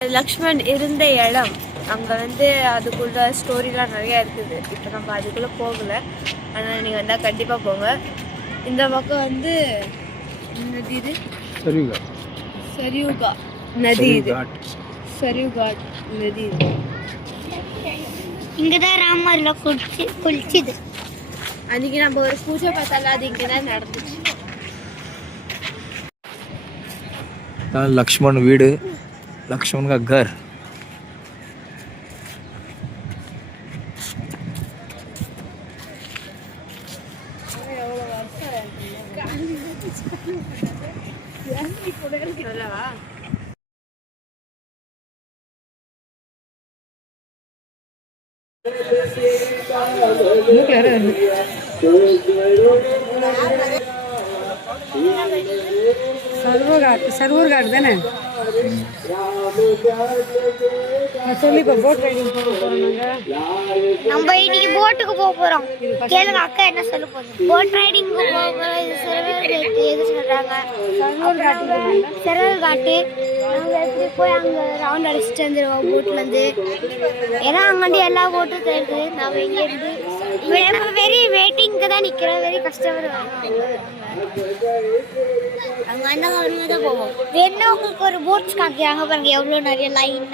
லக்ஷ்மண் இருந்த இடம் அங்கே அதுக்குள்ள ஸ்டோரிலாம் நிறையா இருக்குது. இப்போ நம்ம அதுக்குள்ளே போகலை, ஆனால் நீங்கள் வந்தால் கண்டிப்பாக போங்க. இந்த பக்கம் நதி இது சரியுகா நதி, இது சரியுகாட் நதி. இங்கே தான் ராமர்ல குளிச்சுது. அன்றைக்கி நம்ம ஒரு பூஜை பார்த்தாலும் அது இங்கே தான் நடந்துச்சு. लक्ष्मण वीड, लक्ष्मण का घर. சர்வர் காடு தானே சொல்லி இப்போ போட் ரைடிங் போக போறோம். நம்ம இன்னைக்கு போட்டுக்கு போக போறோம். கேளுங்க அக்கா என்ன சொல்ல போகுது. போட் ரைடிங் போக போறோம். இது எது சொல்றாங்க? சர்வர் காட்டு. நாங்க எப்படி போய் அங்க ரவுண்ட் அடிச்சுட்டு வந்துடுவோம் போட்ல இருந்து. ஏன்னா அங்காண்டி எல்லா போட்டும் தெரியுது. நாம இங்க இருந்து வெரி வெயிட்டிங்க்கு தான் நிக்கிறோம். வெரி கஷ்டப்படுறோம். அங்க அந்த கவனமா தான் போவோம். வேணா உங்களுக்கு ஒரு போட்ஸ் காட்டுறாங்க பாருங்க, எவ்வளவு நிறைய லைன்.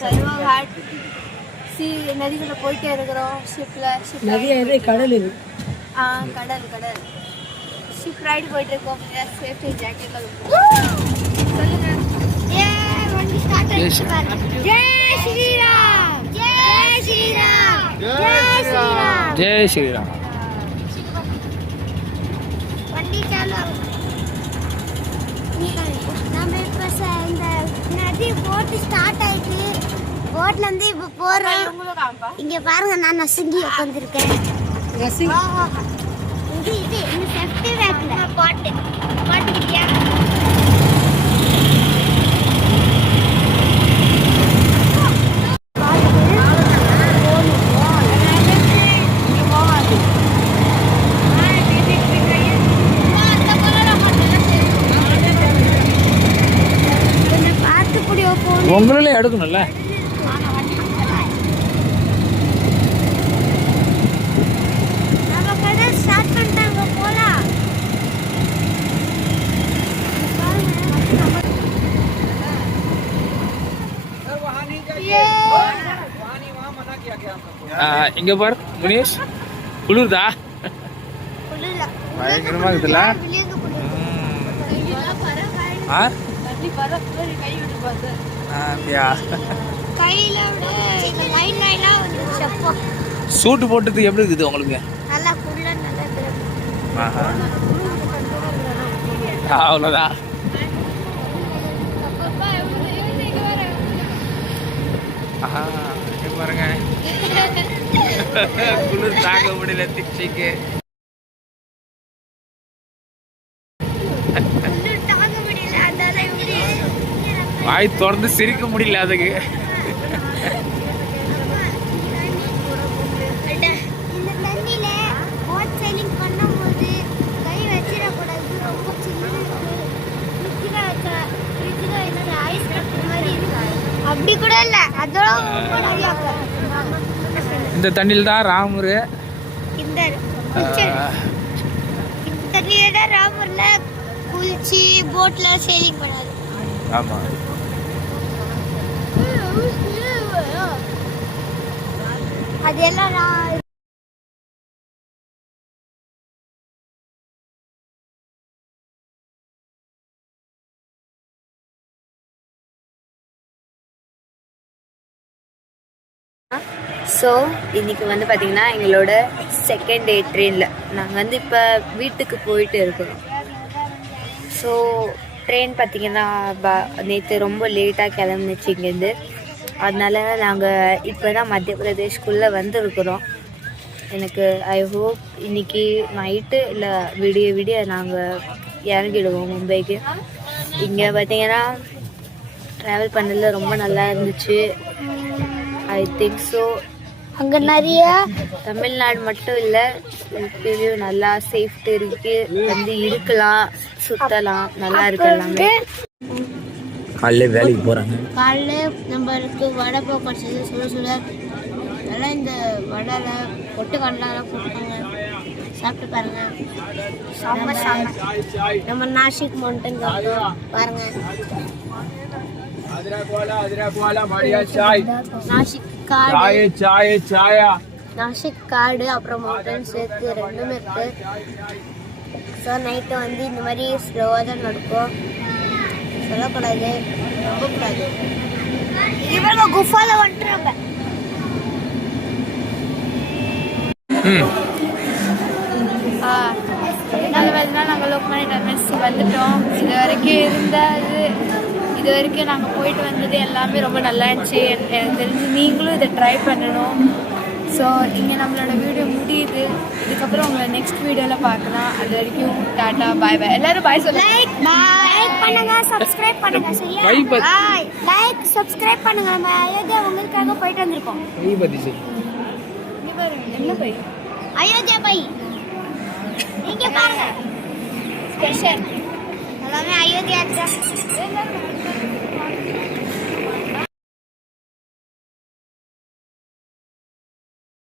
சர்வகாட் நதிக்குள்ள போயிட்டே இருக்கிறோம். நதி கடல் இது. கடல் கடல் ஷிப் ரைடு போயிட்டு இருக்கோம். சேஃப்டி ஜாக்கெட் சொல்லுங்க. ஜெய் ஸ்ரீராம், ஜெய் ஸ்ரீராம், ஜெய் ஸ்ரீராம், जय श्री राम. வண்டி சாலு. நம்ம இப்ப இந்த நதி போட் ஸ்டார்ட் ஆயிட்டு போட்ல இருந்து இப்ப போறோம். இங்க பாருங்க, நான் நசுங்கி உட்கார்ந்திருக்கேன். இது இந்த சேஃப்டி பேக்ல பாட்டு பாட்டுக்கிட்டியா? உங்களே எடுக்கணும்ல. இங்க பாரு முனீஷ், குளிர்தா? பயங்கரமா இருக்குதுல்ல. சூட்டு போட்டதுக்கு எப்படி இருக்குது உங்களுக்கு? அவ்வளோதான். பாருங்க, குளிர் தாங்க முடியல திச்சிக்கு. வாய் திறந்து சிரிக்க முடியல அதுக்கு. அப்படி கூட இல்ல, அதோட இந்த தண்ணியில் தான் ராமர் இந்த தண்ணியில தான் ராமர்ல குளிச்சு போட்ல சேலிங் பண்ணாரு. ஆமா, அதெல்லாம் ஸோ இன்றைக்கி பார்த்திங்கன்னா எங்களோட செகண்ட் டே ட்ரெயினில் நாங்கள் இப்போ வீட்டுக்கு போயிட்டு இருக்கோம். ஸோ ட்ரெயின் பார்த்திங்கன்னா நேற்று ரொம்ப லேட்டாக கிளம்புனுச்சு இங்கேருந்து. அதனால நாங்கள் இப்போ தான் மத்திய பிரதேஷ்குள்ளே வந்துருக்குறோம். எனக்கு ஐ ஹோப் இன்றைக்கி நைட்டு இல்லை விடிய நாங்கள் இறங்கிடுவோம் மும்பைக்கு. இங்கே பார்த்திங்கன்னா ட்ராவல் பண்ணதில் ரொம்ப நல்லா இருந்துச்சு. ஐ திங்க் ஸோ அங்க நிறைய தமிழ்நாடு மட்டும் இல்லை, இப்பயும் நல்லா சேஃப்டி இருக்கு, வந்து இருக்கலாம், சுத்தலாம், நல்லா இருக்கு எல்லாமே. காலையில வேலைக்கு போறாங்க. காலைல நம்மளுக்கு வடை போக்கடிச்சது சுட சுட நல்லா. இந்த வடையில பொட்டுக்கடலாம் போட்டுக்காங்க, சாப்பிட்டு பாருங்க. நம்ம நாசிக் மவுண்டன் பாருங்க. நாசிக் காடு அப்புறம் மவுண்டன் சேர்த்து ரெண்டுமே இருக்கு. ஸோ நைட்டு வந்து இந்த மாதிரி ஸ்லோவாக தான் நடக்கும், சொல்லக்கூடாது, நம்பக்கூடாது. இவங்க குஃபால வந்துட்டாங்க. நாங்கள் லோக்மானிய டெர்மினஸ் வந்துட்டோம். இது வரைக்கும் நாங்கள் போயிட்டு வந்தது எல்லாமே ரொம்ப நல்லா இருந்துச்சு. எனக்கு தெரிஞ்சு நீங்களும் இதை ட்ரை பண்ணணும். ஸோ இங்கே நம்மளோட வீடியோ முடியுது. இதுக்கப்புறம் உங்களை நெக்ஸ்ட் வீடியோவில் பார்க்கலாம். அது வரைக்கும் டாட்டா, பாய் பாய். எல்லாரும் பாய் சொல்லுங்க. லைக் பண்ணுங்க, சப்ஸ்கிரைப் பண்ணுங்க. சரியா? லைக் சப்ஸ்கிரைப் பண்ணுங்க. நம்ம அயோத்தியா உங்களுக்காக போயிட்டு வந்திருக்கோம். என்ன பை? அயோத்தியா பை நீங்க பாருங்க, ஸ்பெஷல் எல்லாமே அயோத்தியா.